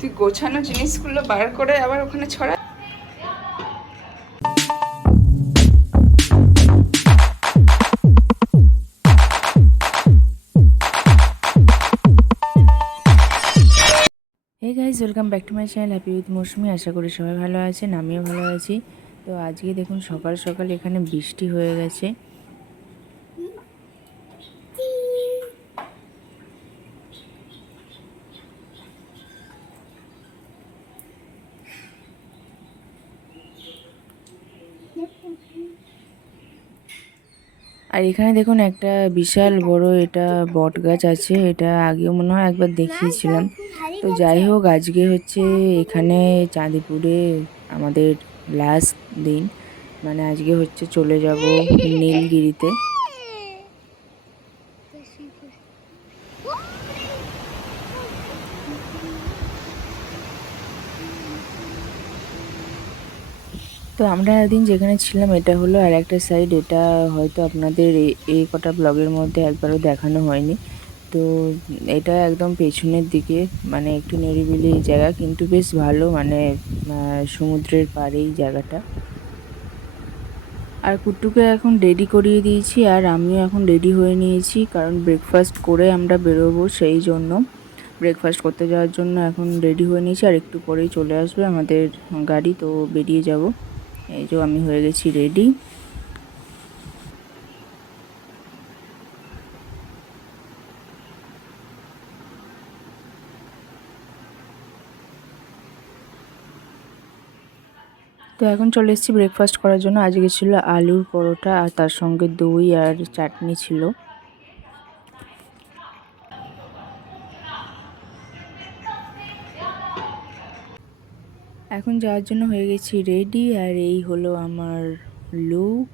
তুই গোছানো জিনিসগুলো বার করে আবার ওখানে ছড়া welcome back to my channel happy with Mousumi আশা করি সবাই ভালো আছেন, আমিও ভালো আছি। তো আজকে দেখুন সকাল সকাল এখানে বৃষ্টি হয়ে গেছে। আর এখানে দেখুন একটা বিশাল বড় এটা বট গাছ আছে, এটা আগে মনে হয় একবার দেখিয়েছিলাম। তো যাই হোক, আজকে হচ্ছে এখানে চাঁদিপুরে আমাদের লাস্ট দিন। মানে আজকে হচ্ছে চলে যাব নীলগিরিতে। তো আমরা একদিন যেখানে ছিলাম, এটা হলো আর একটা সাইড এটা হয়তো আপনাদের এই কটা ব্লগের মধ্যে একবারও দেখানো হয়নি। তো এটা একদম পেছনের দিকে মানে একটু নিরিবিলি জায়গা, কিন্তু বেশ ভালো মানে সমুদ্রের পাড়েই জায়গাটা। আর কুট্টুকে এখন রেডি করিয়ে দিয়েছি, আর আমিও এখন রেডি হয়ে নিয়েছি, কারণ ব্রেকফাস্ট করে আমরা বেরোবো সেই জন্য। ব্রেকফাস্ট করতে যাওয়ার জন্য এখন রেডি হয়ে নিয়েছি, আর একটু পরেই চলে আসবে আমাদের গাড়ি, তো বেরিয়ে যাব। এই যে আমি হয়ে গেছি রেডি তো এখন চলে এসেছি ব্রেকফাস্ট করার জন্য। আজকে ছিল আলুর পরোটা আর তার সঙ্গে দই আর চাটনি ছিল। এখন যাওয়ার জন্য হয়ে গেছি রেডি আর এই হলো আমার লুক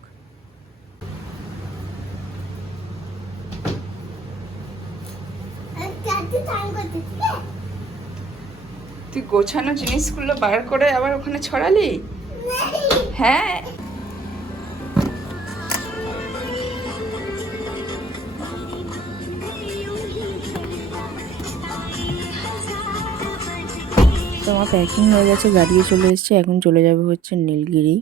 তুই গোছানো জিনিসগুলো বার করে আবার ওখানে ছড়ালি? হ্যাঁ। তো আমার প্যাকিং হয়ে গেছে গাড়িও চলে এসেছে। এখন চলে যাবে হচ্ছে নীলগিরি।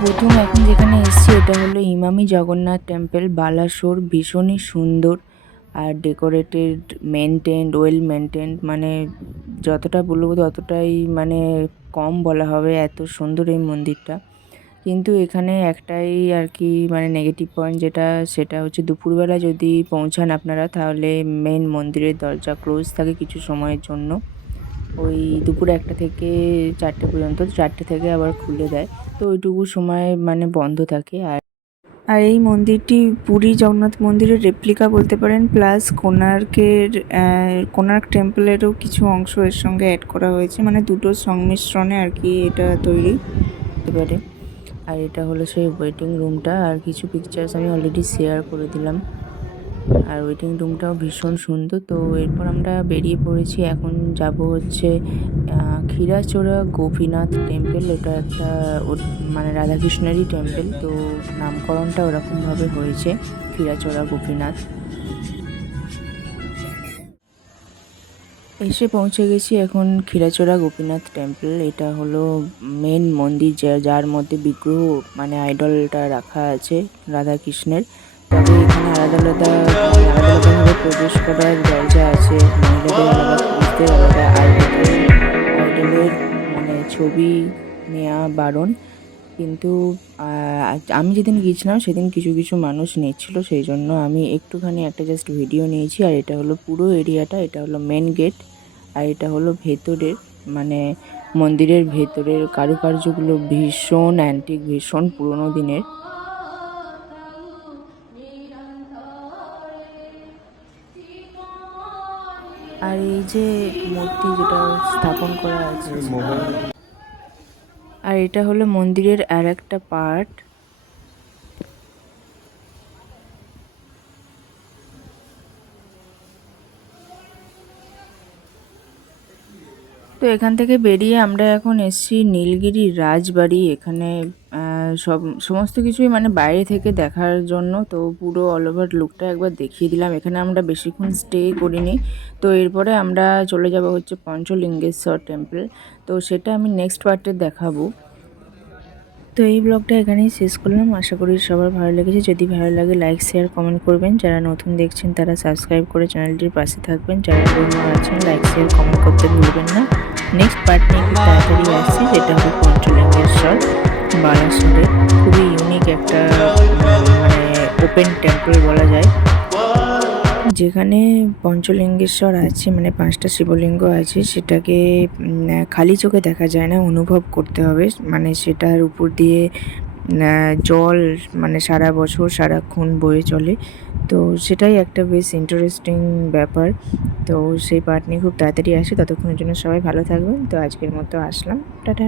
প্রথম এখন যেখানে এসছি, এটা হলো ইমামি জগন্নাথ টেম্পল বালাসোর, ভীষণই সুন্দর আর ডেকোরেটেড মেনটেন্ড ওয়েল মেনটেন্ড মানে যতটা বলব ততটাই মানে কম বলা হবে, এত সুন্দর এই মন্দিরটা। কিন্তু এখানে একটাই আর কি মানে নেগেটিভ পয়েন্ট যেটা, সেটা হচ্ছে দুপুরবেলা যদি পৌঁছান আপনারা, তাহলে মেন মন্দিরের দরজা ক্লোজ থাকে কিছু সময়ের জন্য। ওই দুপুর একটা থেকে চারটে পর্যন্ত, চারটে থেকে আবার খুলে দেয়। তো ওইটুকু সময় মানে বন্ধ থাকে। আর আর এই মন্দিরটি পুরী জগন্নাথ মন্দিরের রেপ্লিকা বলতে পারেন প্লাস কোণার্কের কোণার্ক টেম্পলেরও কিছু অংশ এর সঙ্গে অ্যাড করা হয়েছে। মানে দুটো সংমিশ্রণে আর কি এটা তৈরি এবারে আর এটা হলো সেই ওয়েটিং রুমটা আর কিছু পিকচার্স আমি অলরেডি শেয়ার করে দিলাম। আর ওয়েটিং রুমটাও ভীষণ সুন্দর। তো এরপর আমরা বেরিয়ে পড়েছি, এখন যাব হচ্ছে ক্ষীরাচোরা গোপীনাথ টেম্পল এটা একটা মানে রাধাকৃষ্ণেরই টেম্পল তো নামকরণটা ওরকমভাবে হয়েছে ক্ষীরাচোরা গোপীনাথ। এসে পৌঁছে গেছি এখন ক্ষীরাচোরা গোপীনাথ টেম্পল এটা হলো মেন মন্দির যা- যার মধ্যে বিগ্রহ মানে আইডলটা রাখা আছে রাধাকৃষ্ণের। তবে এখানে আলাদা আলাদা আলাদা আলাদাভাবে প্রবেশ করার দরজা আছে। মহিলাদের আলাদা পুরুষদের আলাদা আইডলের মানে ছবি নেওয়া বারণ। কিন্তু আমি যেদিন গিয়েছিলাম সেদিন কিছু কিছু মানুষ নিচ্ছিল সেই জন্য আমি একটুখানি একটা জাস্ট ভিডিও নিয়েছি, আর এটা হলো পুরো এরিয়াটা, এটা হলো মেন গেট আর এটা হলো ভেতরের মানে মন্দিরের ভেতরের কারুকার্যগুলো ভীষণ অ্যান্টিক ভীষণ পুরনো দিনের। আর এই যে মূর্তি যেটা স্থাপন করা আছে আর এটা হলো মন্দিরের আর একটা পার্ট তো এখান থেকে বেরিয়ে আমরা এখন এসছি নীলগিরি রাজবাড়ি, এখানে সব, সমস্ত কিছুই মানে বাইরে থেকে দেখার জন্য, তো পুরো অল ওভার লুকটা একবার দেখিয়ে দিলাম। এখানে আমরা বেশিক্ষণ স্টে করিনি। তো এরপরে আমরা চলে যাব হচ্ছে পঞ্চলিঙ্গেশ্বর টেম্পল তো সেটা আমি নেক্সট পার্টে দেখাবো। তো এই ব্লগটা এখানেই শেষ করলাম। আশা করি সবার ভালো লেগেছে। যদি ভালো লাগে লাইক শেয়ার কমেন্ট করবেন। যারা নতুন দেখছেন, তারা সাবস্ক্রাইব করে চ্যানেলটির পাশে থাকবেন। যারা পুরনো আছেন লাইক শেয়ার কমেন্ট করতে ভুলবেন না। নেক্সট পার্ট নিয়ে তাড়াতাড়ি আসছি, যেটা হলো পঞ্চলিঙ্গেশ্বর। বালাসোরে খুবই ইউনিক একটা মানে ওপেন টেম্পল বলা যায়। যেখানে পঞ্চলিঙ্গেশ্বর আছে মানে পাঁচটা শিবলিঙ্গ আছে, সেটাকে খালি চোখে দেখা যায় না, অনুভব করতে হবে। মানে সেটার উপর দিয়ে জল মানে সারা বছর সারাক্ষণ বয়ে চলে। তো সেটাই একটা বেশ ইন্টারেস্টিং ব্যাপার। তো সেই পার্ট নিয়ে খুব তাড়াতাড়ি আসে। ততক্ষণের জন্য সবাই ভালো থাকবেন। তো আজকের মতো আসলাম। টাটা।